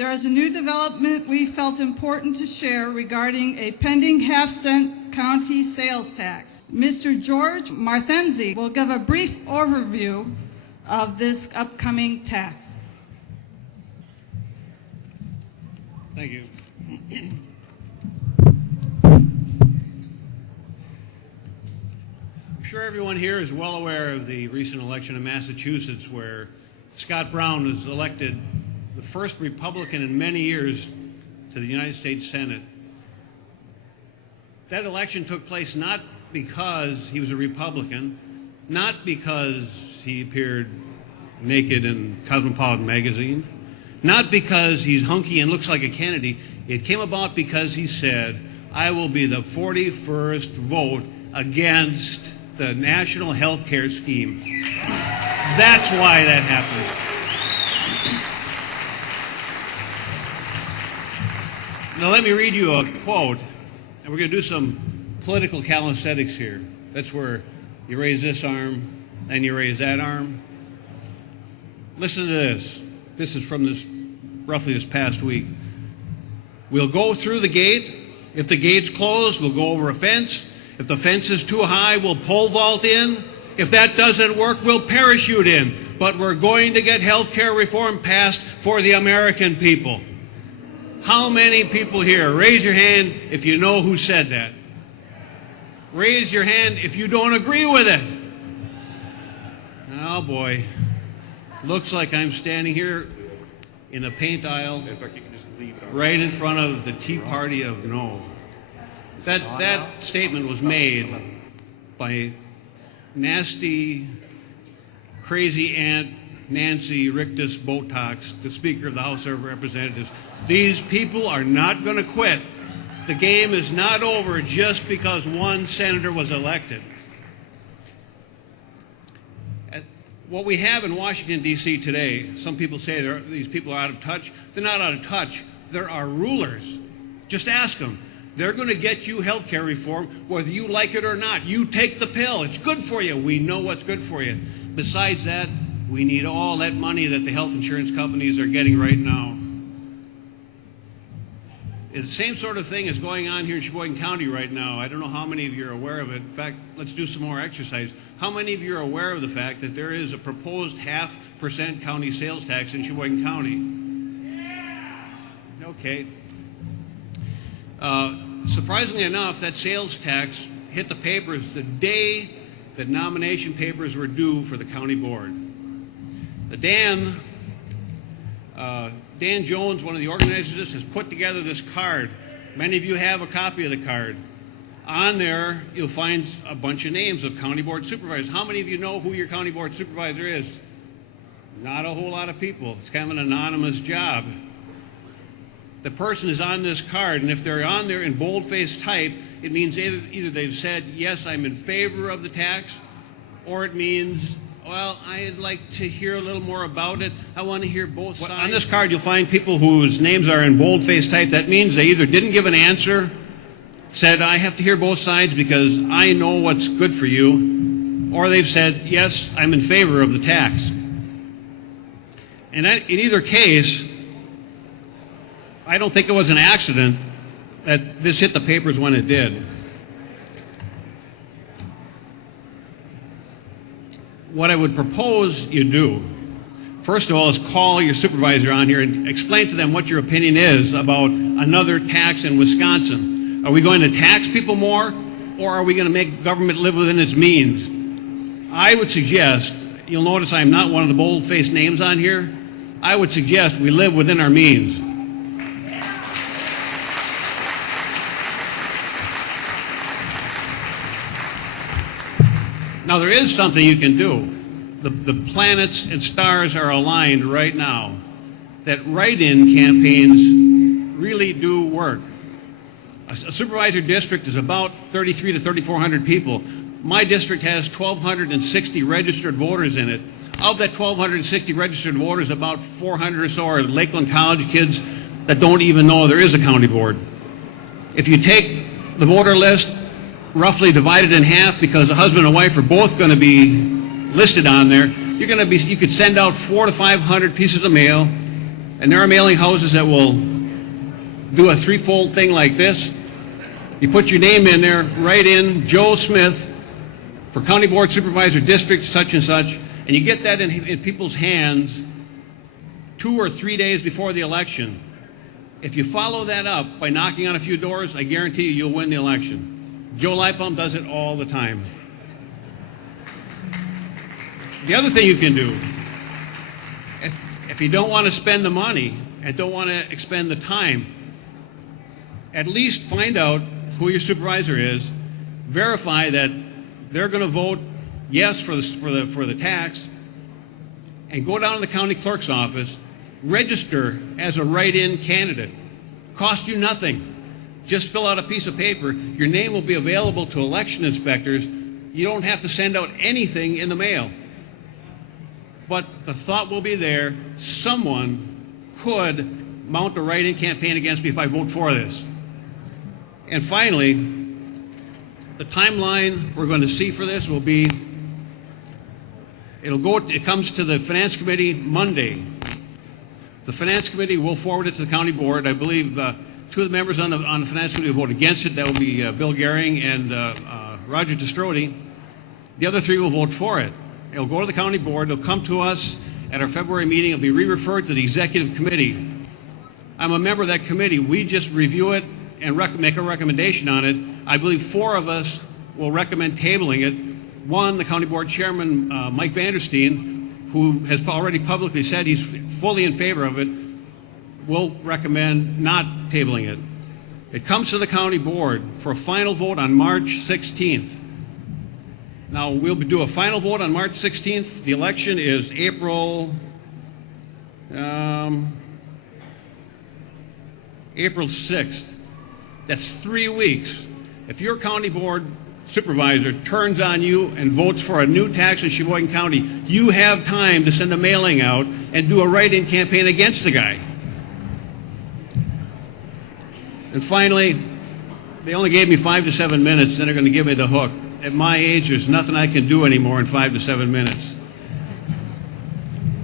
There is a new development we felt important to share regarding a pending half-cent county sales tax. Mr. George Marthenzi will give a brief overview of this upcoming tax. Thank you. I'm sure everyone here is well aware of the recent election in Massachusetts where Scott Brown was elected the first Republican in many years to the United States Senate. That election took place not because he was a Republican, not because he appeared naked in Cosmopolitan magazine, not because he's hunky and looks like a Kennedy. It came about because he said, I will be the 41st vote against the national health care scheme. That's why that happened. Now let me read you a quote, and we're going to do some political calisthenics here. That's where you raise this arm, and you raise that arm. Listen to this. This is from roughly this past week. We'll go through the gate. If the gate's closed, we'll go over a fence. If the fence is too high, we'll pole vault in. If that doesn't work, we'll parachute in. But we're going to get health care reform passed for the American people. How many people here, raise your hand if you know who said that? Raise your hand if you don't agree with it. Oh boy, looks like I'm standing here in a paint aisle right in front of the Tea Party of no. That statement was made by nasty, crazy Aunt Nancy Rictus Botox, the Speaker of the House of Representatives. These people are not going to quit. The game is not over just because one senator was elected. What we have in Washington, D.C. today, some people say these people are out of touch. They're not out of touch. They're our rulers. Just ask them. They're going to get you health care reform whether you like it or not. You take the pill. It's good for you. We know what's good for you. Besides that, we need all that money that the health insurance companies are getting right now. The same sort of thing is going on here in Sheboygan County right now. I don't know how many of you are aware of it. In fact, let's do some more exercise. How many of you are aware of the fact that there is a proposed 0.5% county sales tax in Sheboygan County? Okay. Surprisingly enough, that sales tax hit the papers the day that nomination papers were due for the county board. Dan Jones, one of the organizers of this, has put together this card. Many of you have a copy of the card. On there, you'll find a bunch of names of county board supervisors. How many of you know who your county board supervisor is? Not a whole lot of people. It's kind of an anonymous job. The person is on this card, and if they're on there in bold-faced type, it means either they've said, yes, I'm in favor of the tax, or it means, well, I'd like to hear a little more about it. I want to hear both sides. On this card, you'll find people whose names are in bold-faced type. That means they either didn't give an answer, said, I have to hear both sides because I know what's good for you, or they've said, yes, I'm in favor of the tax. And in either case, I don't think it was an accident that this hit the papers when it did. What I would propose you do, first of all, is call your supervisor on here and explain to them what your opinion is about another tax in Wisconsin. Are we going to tax people more, or are we going to make government live within its means? I would suggest, you'll notice I'm not one of the bold-faced names on here, I would suggest we live within our means. Now, there is something you can do. The planets and stars are aligned right now that write-in campaigns really do work. A supervisor district is about 3,300 to 3,400 people. My district has 1,260 registered voters in it. Of that 1,260 registered voters, about 400 or so are Lakeland College kids that don't even know there is a county board. If you take the voter list, roughly divided in half, because a husband and wife are both going to be listed on there, you could send out 400 to 500 pieces of mail, And there are mailing houses that will do a threefold thing like this. You put your name in there, write in Joe Smith for County Board Supervisor District such and such, and you get that in people's hands 2 or 3 days before the election. If you follow that up by knocking on a few doors, I guarantee you, you'll win the election. Joe Lightbaum does it all the time. The other thing you can do, if you don't want to spend the money and don't want to expend the time, at least find out who your supervisor is, verify that they're going to vote yes for the tax, and go down to the county clerk's office, register as a write-in candidate. Cost you nothing. Just fill out a piece of paper. Your name will be available to election inspectors. You don't have to send out anything in the mail. But the thought will be there, someone could mount a write-in campaign against me if I vote for this. And finally, the timeline we're going to see for this will be, it comes to the Finance Committee Monday. The Finance Committee will forward it to the County Board. I believe 2 of the members on the Finance Committee will vote against it. That will be Bill Gehring and Roger Testrode. The other 3 will vote for it. It'll go to the County Board. It'll come to us at our February meeting. It'll be re-referred to the Executive Committee. I'm a member of that committee. We just review it and make a recommendation on it. I believe 4 of us will recommend tabling it. 1, the County Board Chairman, Mike Vandersteen, who has already publicly said he's fully in favor of it, will recommend not tabling it. It comes to the County Board for a final vote on March 16th. Now, we'll do a final vote on March 16th. The election is April 6th. That's 3 weeks. If your county board supervisor turns on you and votes for a new tax in Sheboygan County, you have time to send a mailing out and do a write-in campaign against the guy. And finally, they only gave me 5 to 7 minutes, then they're going to give me the hook. At my age, there's nothing I can do anymore in 5 to 7 minutes.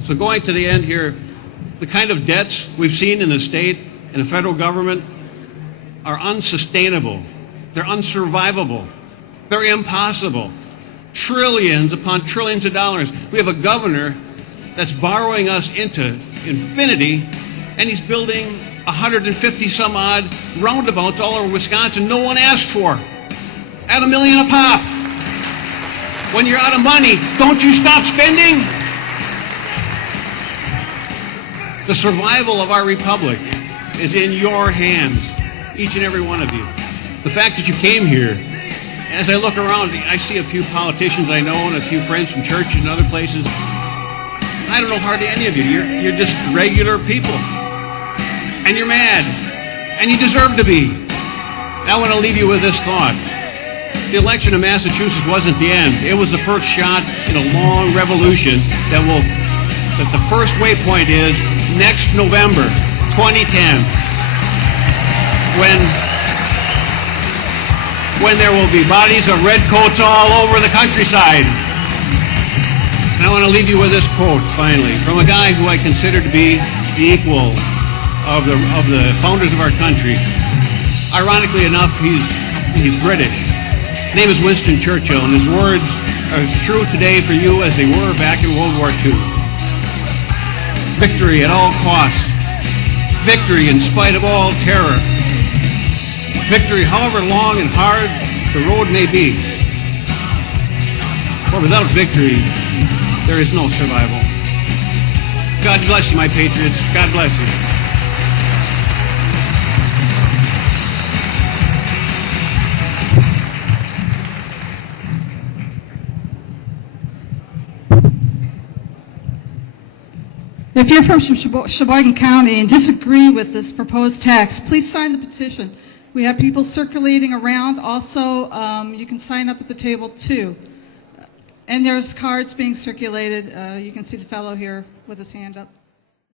So going to the end here, the kind of debts we've seen in the state and the federal government are unsustainable. They're unsurvivable. They're impossible. Trillions upon trillions of dollars. We have a governor that's borrowing us into infinity, and he's building 150 some odd roundabouts all over Wisconsin no one asked for. At $1 million a pop. When you're out of money, don't you stop spending? The survival of our republic is in your hands, each and every one of you. The fact that you came here, as I look around, I see a few politicians I know and a few friends from churches and other places. I don't know hardly any of you. You're just regular people. And you're mad. And you deserve to be. I want to leave you with this thought. The election in Massachusetts wasn't the end. It was the first shot in a long revolution that the first waypoint is next November, 2010, when there will be bodies of red coats all over the countryside. And I want to leave you with this quote, finally, from a guy who I consider to be the equal of the founders of our country. Ironically enough, he's British. His name is Winston Churchill, and his words are as true today for you as they were back in World War II. Victory at all costs. Victory in spite of all terror. Victory, however long and hard the road may be. For without victory, there is no survival. God bless you, my patriots. God bless you. If you're from Sheboygan County and disagree with this proposed tax, please sign the petition. We have people circulating around. Also, you can sign up at the table too. And there's cards being circulated. You can see the fellow here with his hand up.